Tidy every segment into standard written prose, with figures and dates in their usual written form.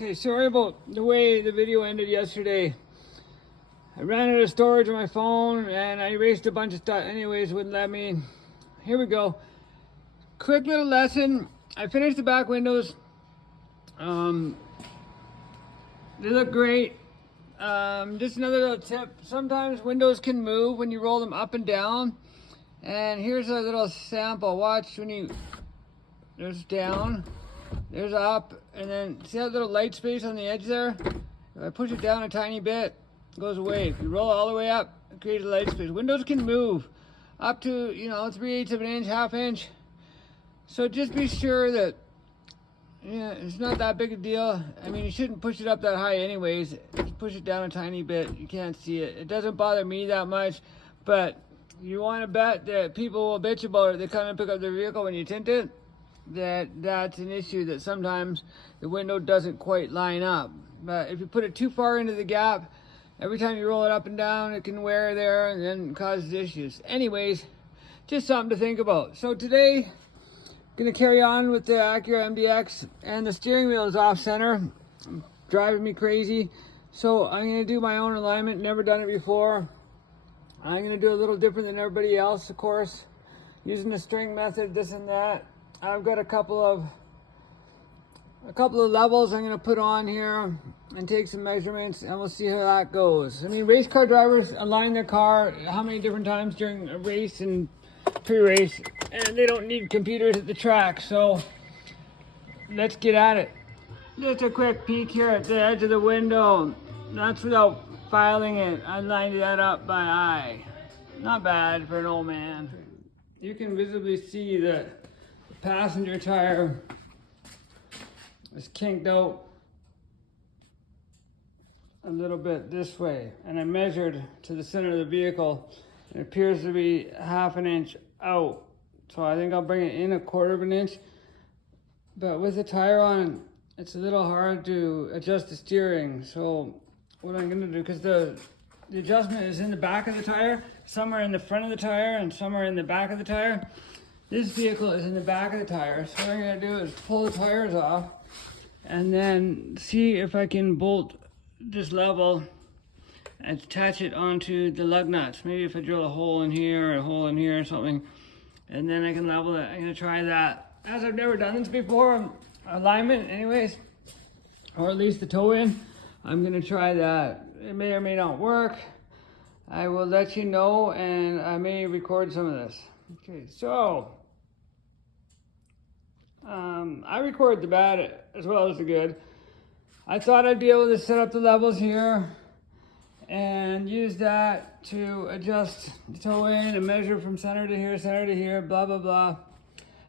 Okay, sorry about the way the video ended yesterday. I ran out of storage on my phone and I erased a bunch of stuff. Anyways, wouldn't let me. Here we go. Quick little lesson. I finished the back windows. They look great. Just another little tip. Sometimes windows can move when you roll them up and down. And here's a little sample. Watch when you, there's down, there's up, and then see that little light space on the edge there? If I push it down a tiny bit, it goes away. If you roll it all the way up, it creates a light space. Windows can move up to, 3/8 of an inch, half inch. So just be sure that, it's not that big a deal. I mean, you shouldn't push it up that high anyways. Just push it down a tiny bit. You can't see it. It doesn't bother me that much, but you want to bet that people will bitch about it. They come and pick up their vehicle when you tint it. That's an issue, that sometimes the window doesn't quite line up. But if you put it too far into the gap, every time you roll it up and down, it can wear there and then causes issues. Anyways, just something to think about. So today, gonna carry on with the Acura MDX, and the steering wheel is off center, driving me crazy. So I'm gonna do my own alignment. Never done it before. I'm gonna do a little different than everybody else, of course, using the string method, this and that. I've got a couple of levels I'm gonna put on here and take some measurements, and we'll see how that goes. I mean, race car drivers align their car how many different times during a race and pre-race, and they don't need computers at the track. So let's get at it. Just a quick peek here at the edge of the window. That's without filing it. I lined that up by eye. Not bad for an old man. You can visibly see that the passenger tire is kinked out a little bit this way, and I measured to the center of the vehicle. It appears to be half an inch out, so I think I'll bring it in 1/4 of an inch. But with the tire on, it's a little hard to adjust the steering. So what I'm gonna do, because the adjustment is in the back of the tire, some are in the front of the tire and some are in the back of the tire. This vehicle is in the back of the tire. So what I'm gonna do is pull the tires off and then see if I can bolt this level and attach it onto the lug nuts. Maybe if I drill a hole in here or a hole in here or something, and then I can level it. I'm gonna try that. As I've never done this before, alignment anyways, or at least the toe in, I'm gonna try that. It may or may not work. I will let you know, and I may record some of this. Okay, so I record the bad as well as the good. I thought I'd be able to set up the levels here and use that to adjust the toe in and measure from center to here, blah, blah, blah.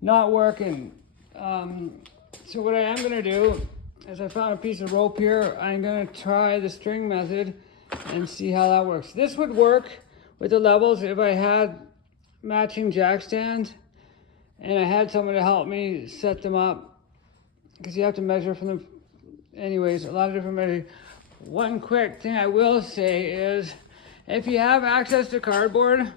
Not working. So what I am gonna do is, I found a piece of rope here. I'm gonna try the string method and see how that works. This would work with the levels if I had matching jack stands and I had someone to help me set them up, because you have to measure from them. Anyways, a lot of different measures. One quick thing I will say is, if you have access to cardboard,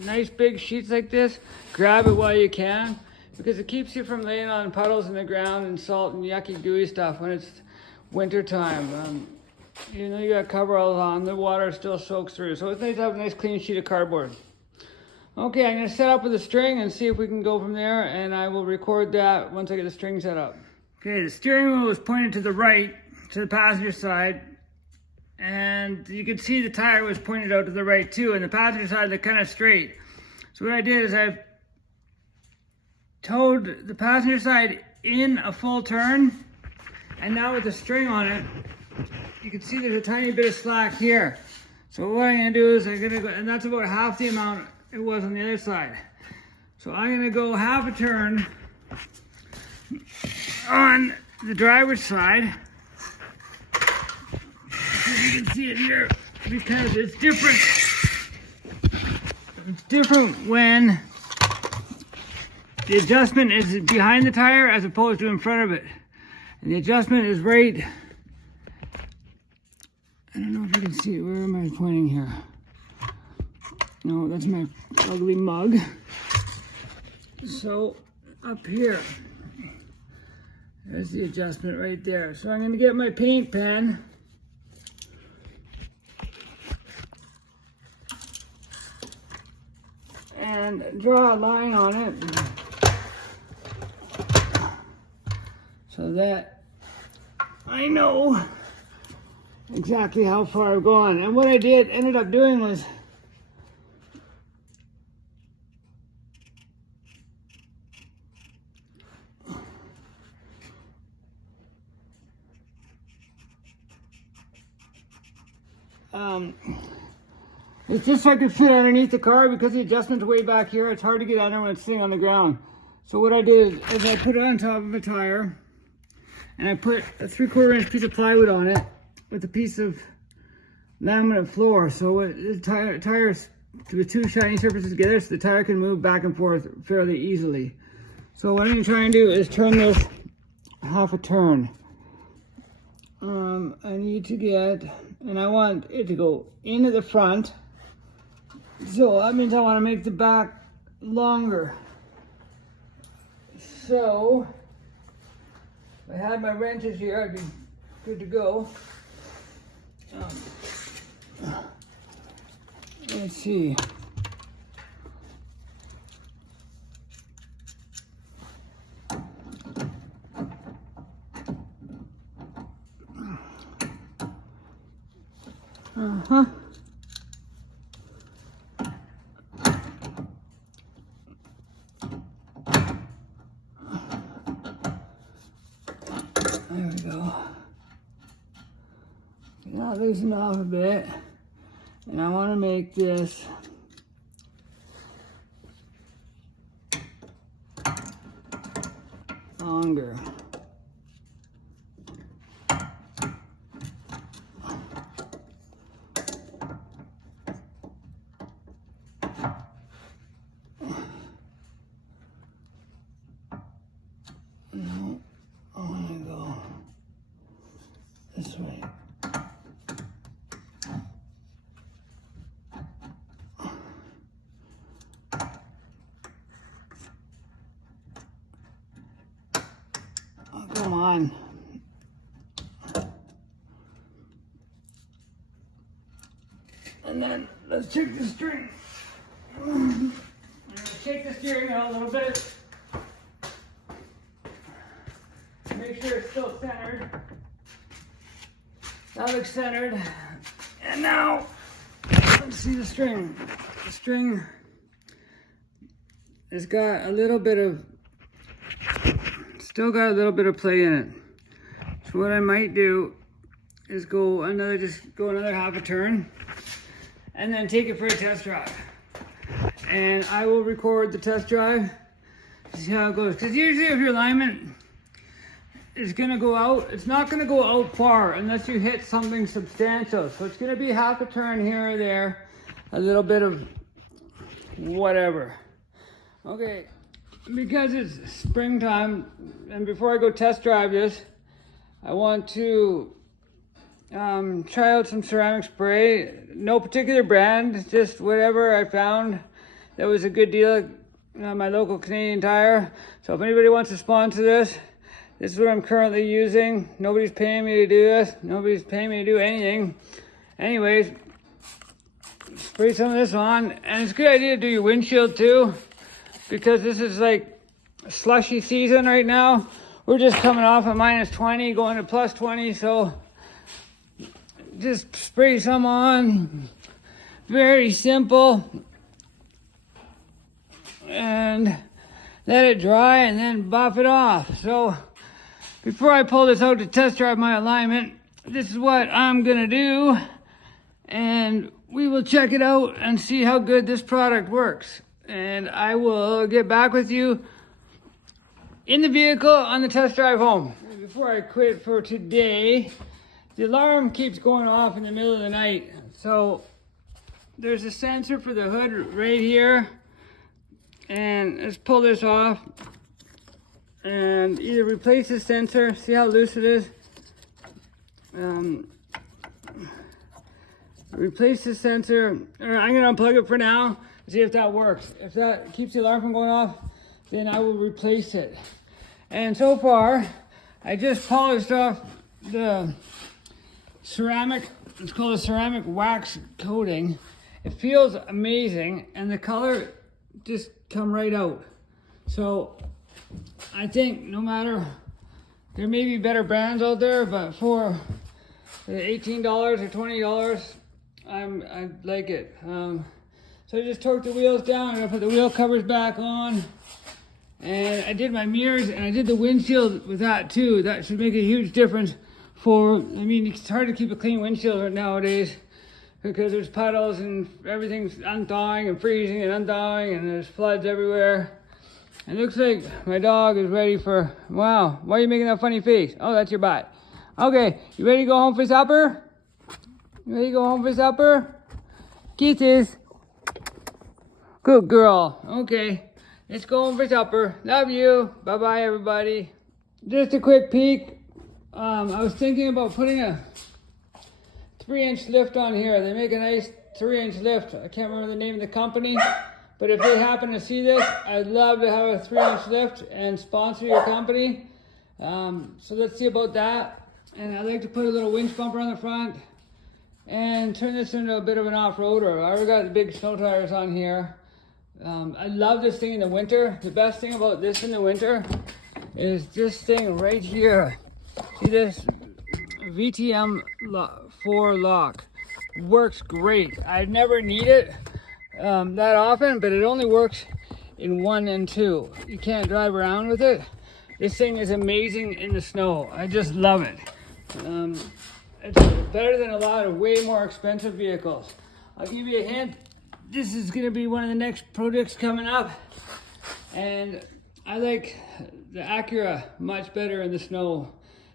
nice big sheets like this, grab it while you can, because it keeps you from laying on puddles in the ground and salt and yucky gooey stuff when it's winter time. You got coveralls on, the water still soaks through, so it's nice to have a nice clean sheet of cardboard. Okay, I'm gonna set up with a string and see if we can go from there, and I will record that once I get the string set up. Okay, the steering wheel is pointed to the right, to the passenger side, and you can see the tire was pointed out to the right too, and the passenger side looked kind of straight. So what I did is I towed the passenger side in a full turn, and now with the string on it, you can see there's a tiny bit of slack here. So what I'm gonna do is I'm gonna go, and that's about half the amount it was on the other side. So I'm gonna go half a turn on the driver's side. You can see it here, because it's different. It's different when the adjustment is behind the tire as opposed to in front of it. And the adjustment is right, I don't know if you can see it. Where am I pointing here? No, that's my ugly mug. So up here. There's the adjustment right there. So I'm going to get my paint pen. And draw a line on it. So that I know exactly how far I've gone. And what I ended up doing was it's just so I could fit underneath the car because the adjustment's way back here. It's hard to get under when it's sitting on the ground. So what I did is I put it on top of a tire and I put a 3/4 inch piece of plywood on it with a piece of laminate floor. So the tires with two shiny surfaces together so the tire can move back and forth fairly easily. So what I'm going to try and do is turn this half a turn. I need to get, and I want it to go into the front. So that means I want to make the back longer. So if I had my wrenches here, I'd be good to go. Let's see. There we go. Now loosen off a bit, and I want to make this longer. No, I want to go this way. Oh, come on. And then let's check the string. I'm going to shake the steering out a little bit. Make sure it's still centered. That looks centered. And now, let's see the string. The string has got a little bit of, still got a little bit of play in it. So what I might do is go another half a turn and then take it for a test drive. And I will record the test drive to see how it goes. Because usually if your alignment is gonna go out, it's not gonna go out far unless you hit something substantial. So it's gonna be half a turn here or there, a little bit of whatever. Okay, because it's springtime, and before I go test drive this, I want to try out some ceramic spray. No particular brand, just whatever I found that was a good deal at my local Canadian Tire. So if anybody wants to sponsor this, this is what I'm currently using. Nobody's paying me to do this. Nobody's paying me to do anything. Anyways, spray some of this on. And it's a good idea to do your windshield too, because this is like slushy season right now. We're just coming off of -20, going to +20. So just spray some on. Very simple. And let it dry and then buff it off. So before I pull this out to test drive my alignment, this is what I'm gonna do, and we will check it out and see how good this product works. And I will get back with you in the vehicle on the test drive home. Before I quit for today, the alarm keeps going off in the middle of the night. So there's a sensor for the hood right here. And let's pull this off and either replace the sensor, see how loose it is. Replace the sensor, or I'm gonna unplug it for now, see if that works. If that keeps the alarm from going off, then I will replace it. And so far, I just polished off the ceramic, it's called a ceramic wax coating. It feels amazing, and the color just come right out. So I think no matter, there may be better brands out there, but for the $18 or $20, I like it. So I just torqued the wheels down and I put the wheel covers back on. And I did my mirrors and I did the windshield with that too. That should make a huge difference for, I mean, it's hard to keep a clean windshield nowadays because there's puddles and everything's unthawing and freezing and unthawing and there's floods everywhere. It looks like my dog is ready for, wow, why are you making that funny face? Oh, that's your butt. Okay, you ready to go home for supper? You ready to go home for supper? Kisses. Good girl. Okay, let's go home for supper. Love you. Bye-bye, everybody. Just a quick peek. I was thinking about putting a 3-inch lift on here. They make a nice 3-inch lift. I can't remember the name of the company, but if they happen to see this, I'd love to have a 3-inch lift and sponsor your company. So let's see about that. And I'd like to put a little winch bumper on the front and turn this into a bit of an off-roader. I already got the big snow tires on here. I love this thing in the winter. The best thing about this in the winter is this thing right here. See this VTM 4 lock. Works great. I never need it that often, but it only works in 1 and 2. You can't drive around with it. This thing is amazing in the snow. I just love it. It's better than a lot of way more expensive vehicles. I'll give you a hint. This is going to be one of the next products coming up. And I like the Acura much better in the snow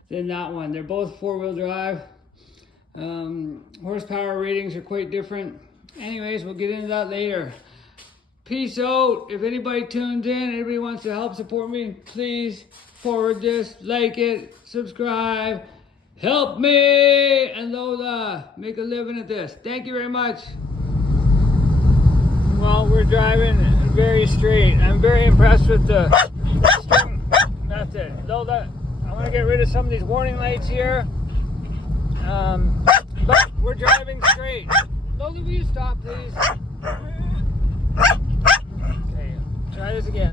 than that one. They're both 4-wheel drive. Horsepower ratings are quite different. Anyways, we'll get into that later. Peace out. If anybody tunes in, anybody wants to help support me, please forward this, like it, subscribe. Help me and Lola make a living at this. Thank you very much. Well, we're driving very straight. I'm very impressed with the string method. Lola, I want to get rid of some of these warning lights here. But we're driving straight. Lola, will you stop, please? Okay, try this again.